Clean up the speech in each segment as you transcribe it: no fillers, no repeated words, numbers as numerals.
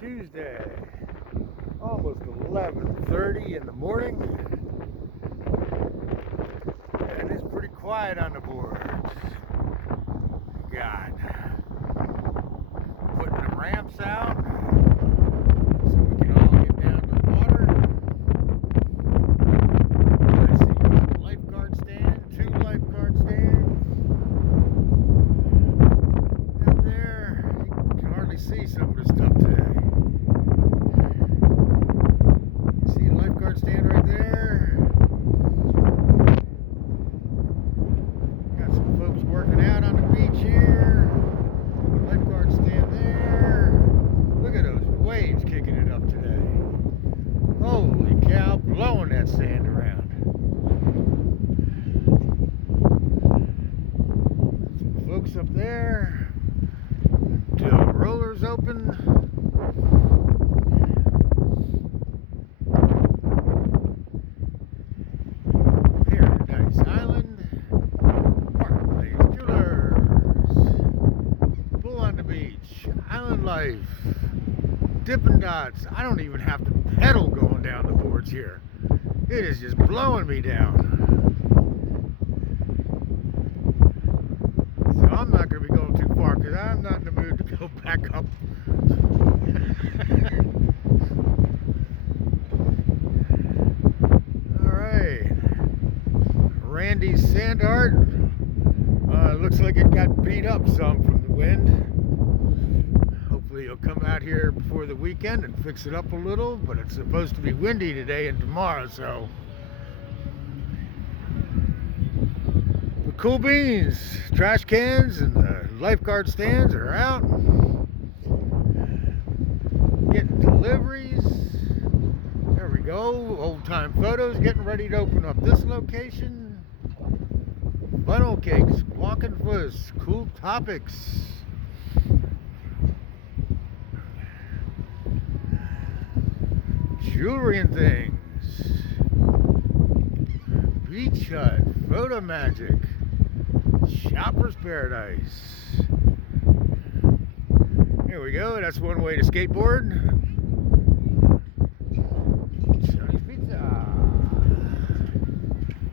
Tuesday, almost 11:30 in the morning, and it's pretty quiet on the boards. God, putting the ramps out so we can all get down to the water. I see a lifeguard stand, 2 lifeguard stands. Out there, you can hardly see some of the stuff today. See the lifeguard stand right there? Got some folks working out on the beach here. Lifeguard stand there. Look at those waves kicking it up today. Holy cow, blowing that sand around. Some folks up there. The rollers open. Paradise Island. Barclays Jewelers. Bull on the beach. Island Life. Dippin' Dots. I don't even have to pedal going down the boards here. It is just blowing me down. So I'm not going to be going too far because I'm not in the mood to go back up. Alright. Randy's sand art. Looks like it got beat up some from the wind. Hopefully he'll come out here before the weekend and fix it up a little, but it's supposed to be windy today and tomorrow, so. But cool beans, trash cans and the lifeguard stands are out. Getting deliveries. There we go. Old time photos, getting ready to open up this location. Funnel cakes, walking fuss, cool topics. Jewelry and things. Beach hut, photo magic. Shopper's paradise. Here we go, that's one way to skateboard. Johnny's Pizza.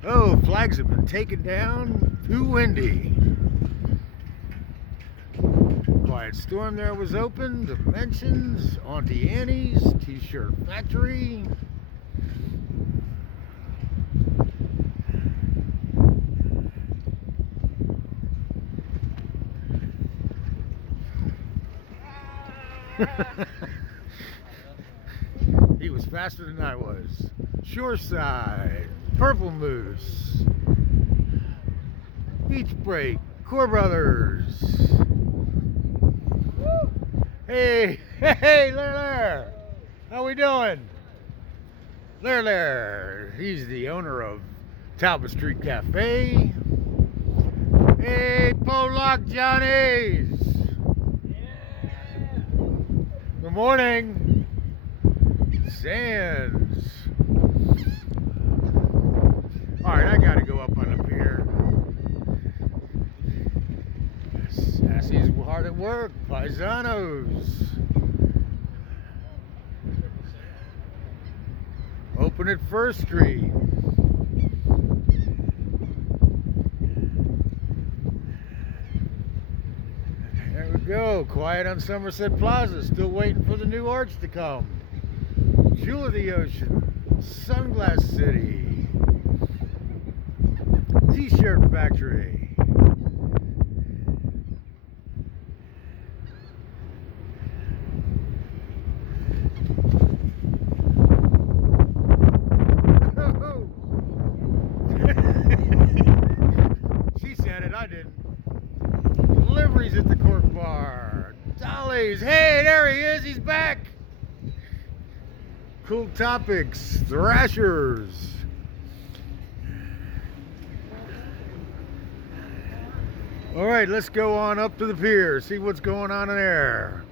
Oh, flags have been taken down. Too windy. Quiet Storm there was open. Dimensions. Auntie Annie's. T-shirt factory. He was faster than I was. Shoreside. Purple Moose. Beach Break. Core Brothers. Hey, hey, Lair. How we doing? Lair. He's the owner of Talbot Street Cafe. Hey, Pollock Johnnies. Good morning. Sands. Alright, I gotta go up on the pier. Sassy's hard at work. Paisanos. Open at First Street. There we go. Quiet on Somerset Plaza. Still waiting for the new arch to come. Jewel of the Ocean. Sunglass City. T-shirt factory. She said it, I didn't. Deliveries at the Cork Bar. Dolly's. Hey, there he is. He's back. Cool Topics. Thrashers. All right, let's go on up to the pier, see what's going on in there.